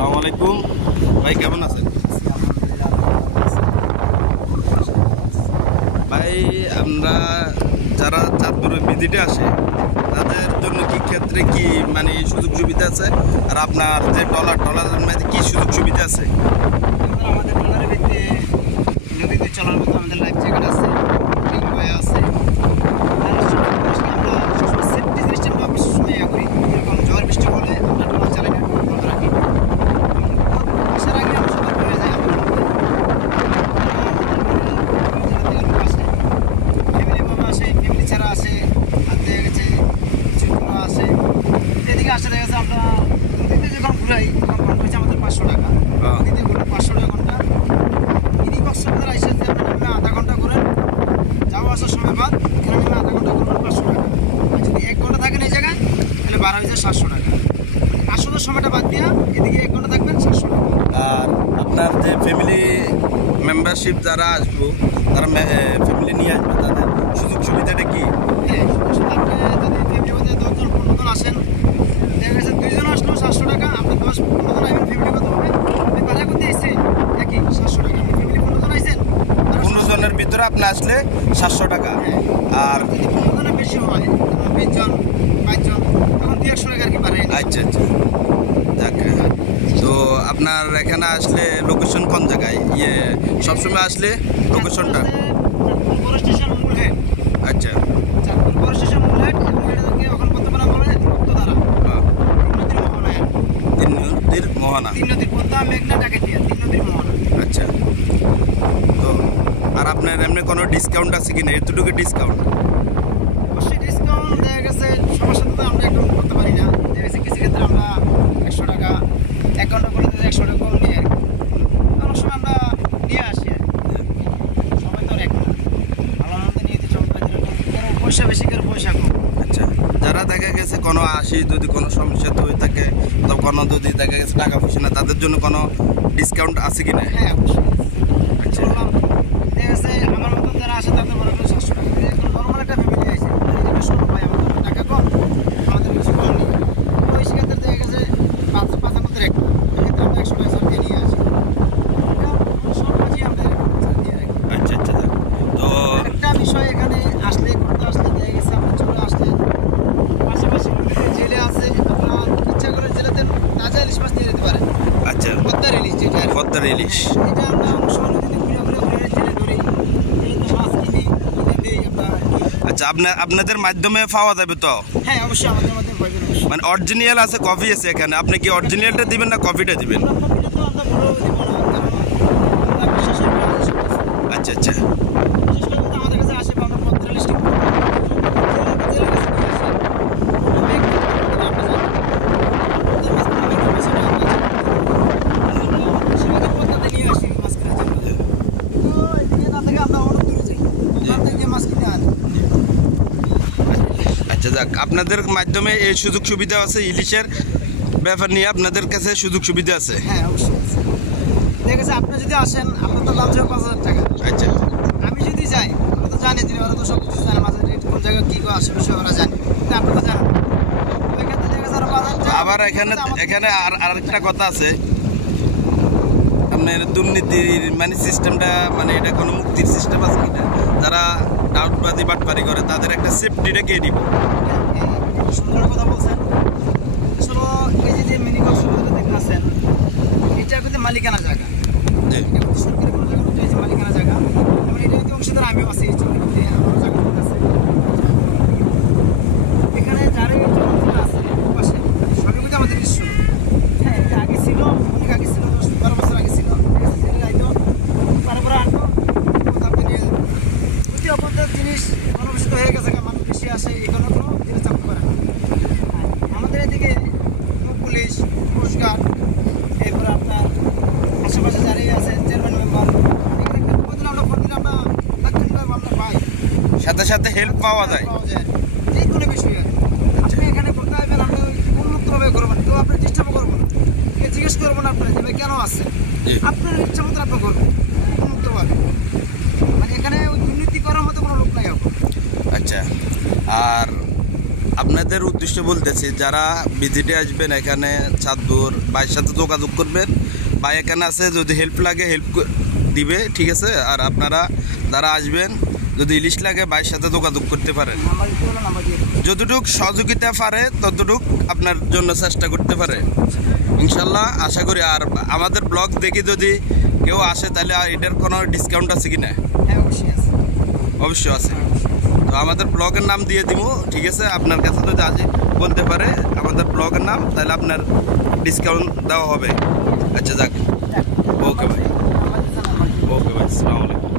আসসালামু আলাইকুম ভাই, কেমন আছেন ভাই? আমরা যারা চাঁদপুরে ভিজিটে আসে তাদের জন্য কি ক্ষেত্রে কি মানে সুযোগ সুবিধা আছে, আর আপনার যে ট্রলারের মধ্যে কি সুযোগ সুবিধা আছে? আমাদের ট্রলারের ভিত্তিতে নদীতে চলার মতো আমাদের লাইফ জ্যাকেট আছে, আছে। আমরা সেফটি জিনিসটা আমরা অবশ্যই সময় করি, এরকম ঝড় বৃষ্টি হলে আমরা ট্রলার চালাই না, বন্ধ রাখি। আসার আগে আমরা সতর্ক হয়ে যাই। ফ্যামিলি বাবা আসে, ফ্যামিলি ছাড়া আসে, আর দেখা গেছে কিছুগুলো আসে। এদিকে আসে দেখা গেছে আমরা নদীতে যখন ঘুরাই তখন ঘন্টা হচ্ছে আমাদের 500 টাকা। নদীতে ঘুরে 500 টাকা ঘন্টা। মিনি কক্সবাজার আইসে যে আপনি নামে আধা ঘন্টা ঘুরেন, যাওয়া আসার সময় বাদ, এখানে নামে আধা ঘন্টা ঘুরবেন 500 টাকা। আর যদি 1 ঘন্টা থাকেন এই জায়গায় তাহলে 12,700 টাকা। আসলে সময়টা বাদ দিয়া এদিকে 1 ঘন্টা থাকবেন 700 টাকা। আর আপনার যে ফ্যামিলি মেম্বারশিপ যারা আসবো, তারা ফ্যামিলি নিয়ে আসবে, তাদের সুযোগ সুবিধাটা কি? হ্যাঁ, আপনি যদি ফ্যামিলির মধ্যে 10 জন 15 জন আসেন, দেখা গেছে 2 জন আসলেও 700 টাকা। আপনি 10-15 জন আইবেন, ফ্যামিলি কত হবে? আপনি বাজার করতে এসেছেন একই 700 টাকা। আপনি ফ্যামিলি 15 জন আইছেন, 15 জনের ভিতরে আপনি আসলে 700 টাকা। আর যদি 15 জনের বেশি হয়, 20 জন 22 জন, তখন 200 টাকা আর কি বাড়ে। আচ্ছা আচ্ছা, যাক। তো আপনার এখানে আসলে লোকেশন কোন জায়গায়? সবসময় আসলে লোকেশনটা? বড় স্টেশন মূলহেড। আচ্ছা, চাঁদপুর বড় স্টেশন মূলহেড, এবং এটাকে এখন বর্তমানে বলে রক্তধারা। তিন নদীর মোহনা। 3 নদীর পদ্মা, মেঘনা, ডাকাতিয়া, 3 নদীর মোহনা। আচ্ছা, তো আর আপনার এমনি কোনো ডিসকাউন্ট আছে কিনা? এতটুকু ডিসকাউন্ট? অবশ্যই ডিসকাউন্ট দেখা গেছে, সবার সাথে তো আমরা একদম করতে পারি না। দেখা গেছে কিছু ক্ষেত্রে আমরা 100 টাকা, 1 ঘন্টা করে 100 টাকা কম নিয়ে আর কি। অনেক সময় আমরা নিয়ে আসি আর কি। সবাই তো আর এক না, ভালো মন্দ নিয়ে দিতে সবাই যেরকম, কারো পয়সা বেশি, কারো পয়সা কম। আচ্ছা, যারা দেখা গেছে কোনো আসি যদি কোনো সমস্যা তো হয়ে থাকে, তো কোনো যদি দেখা গেছে টাকা পয়সা না, তাদের জন্য কোনো ডিসকাউন্ট আছে কিনা? হ্যাঁ, অবশ্যই। আচ্ছা, বললাম, দেখা গেছে আমার মতন যারা আসে তাদের মনে করেন 700 টাকা। একদম নর্মাল একটা ফ্যামিলি আছে, শুনুন ভাই আমাদের টাকা কম, আমাদের কিছু কম নেই। ওই সেক্ষেত্রে দেখা গেছে 5 আমাদের একটা, সেক্ষেত্রে আমরা 100 টাকা দিয়ে নিয়ে আসি। সব কাজই আমাদের দিয়ে রাখি। আচ্ছা আচ্ছা, যাক। তো একটা বিষয় এখানে আসলে, ঘুরতে আসলে দেখা গেছে আপনি চলে আসলে পাশাপাশি নদীতে জেলে আছে, আপনার ইচ্ছা করে জেলেতে তাজা ইলিশ মাছ নিয়ে যেতে পারেন। আচ্ছা, পদ্মার ইলিশ যেটা আর কি। পদ্মার ইলিশ। হ্যাঁ, এটা আমরা অনেক সময় নদীতে ঘুরে জেলে ধরি, জেলেতে মাছ কিনি, কিনে দিই আমরা। আচ্ছা, আপনাদের মাধ্যমে পাওয়া যাবে তো? হ্যাঁ, অবশ্যই আমাদের মধ্যে প্রয়োজন। মানে অরিজিনাল আছে, কপি আছে এখানে, আপনি কি অরিজিনালটা দিবেন না কপিটা দিবেন? আমরা কপিটা তো আমরা বড় দিব না, কারণ আমরা বিশেষ করে আচ্ছা আচ্ছা, বিশেষ করে কিন্তু আমাদের কাছে আসে আমরা 45টি জেলের কাছে নিয়ে আসি। আমরা এক আমরা জানি পদ্মাতে নিয়ে আসি মাছ কেনার জন্য। তো এদিকে না থেকে আমরা অনেক দূরে যাই, ওখান থেকে মাছ কিনে আনি। আচ্ছা, যাক। আপনাদের মাধ্যমে এই সুযোগ সুবিধা আছে, ইলিশের ব্যাপার নিয়ে আপনাদের কাছে সুযোগ সুবিধা আছে? হ্যাঁ, অবশ্যই। ঠিক আছে, আপনি যদি আসেন, আপনার তো লাভ যাবে 5,000 টাকা। আচ্ছা, আমি যদি যাই, আমরা তো জানি যে ওরা তো সব কিছু জানে, মাছের রেট কোন জায়গায় কী আসে বিষয় ওরা জানে, কিন্তু আপনি তো জানেন। ওই ক্ষেত্রে দেখা যাচ্ছে 5,000 টাকা। আবার এখানে আরেকটা কথা আছে, আপনার দুর্নীতির মানে সিস্টেমটা, মানে এটা কোনো মুক্তির সিস্টেম আছে কিনা? যারা ডাউটবাজি বাটপারি করে তাদের একটা সেফটিটা কে দিব? সুন্দর কথা বলছেন। আসলে এই যে মিনি কক্সবাজার দেখতেছেন, এটা কিন্তু মালিকানা জায়গা। জি, সরকারি কোনো জায়গা নয়, মালিকানা জায়গা। আমার এটা কিন্তু অংশীদার আমিও আছি, এই জমিতে আমার জায়গা আছে। এখানে যারা এই জমি আছে পাশে, সবই কিন্তু আমাদের দৃশ্য। হ্যাঁ, এটা আগে ছিল, অনেক আগে ছিল, 10-12 বছর আগে ছিল। আইতো তারপরে আনতো, তারপরে নিয়ে যেত। প্রতি অপরাধ জিনিস গণবেশিত হয়ে গেছে, মানুষ বেশি আসে, এখানে কোনো জিনিস চাপ করে না। আমাদের এদিকে পুলিশ, কোস্টগার্ড, এরপরে আপনার আশেপাশে যারাই আছে চেয়ারম্যান মেম্বার, এখানে প্রতিদিন আমরা তাৎক্ষণিকভাবে আমরা পাই, সাথে সাথে হেল্প পাওয়া যায়। যে কোনো বিষয়ে আপনি এখানে করতে আসবেন, আপনি উন্মুক্তভাবে করবেন, কেউ আপনি চেষ্টা করবো না, কেউ জিজ্ঞেস করবো না আপনার যে ভাই কেন আসছে, আপনার ইচ্ছা মতো আপনি করবেন উন্মুক্তভাবে। মানে এখানে দুর্নীতি করার মতো কোনো লোক নাই এখন। আচ্ছা, আর আপনাদের উদ্দেশ্যে বলতেছি, যারা ভিজিটে আসবেন এখানে চাঁদপুর ভাইয়ের সাথে যোগাযোগ করবেন। ভাই এখানে আছে, যদি হেল্প লাগে হেল্প দিবে, ঠিক আছে। আর আপনারা যারা আসবেন যদি ইলিশ লাগে ভাইয়ের সাথে যোগাযোগ করতে পারেন, যতটুক সহযোগিতা পারে ততটুক আপনার জন্য চেষ্টা করতে পারে ইনশাল্লাহ, আশা করি। আর আমাদের ব্লগ দেখি যদি কেউ আসে তাহলে এটার কোনো ডিসকাউন্ট আছে কি না? অবশ্যই আছে। তো আমাদের ব্লগের নাম দিয়ে দিব, ঠিক আছে। আপনার কাছে যদি আজ বলতে পারে আমাদের ব্লগের নাম, তাহলে আপনার ডিসকাউন্ট দেওয়া হবে। আচ্ছা যাক, ওকে ভাই, ওকে ভাই, আসসালামু আলাইকুম।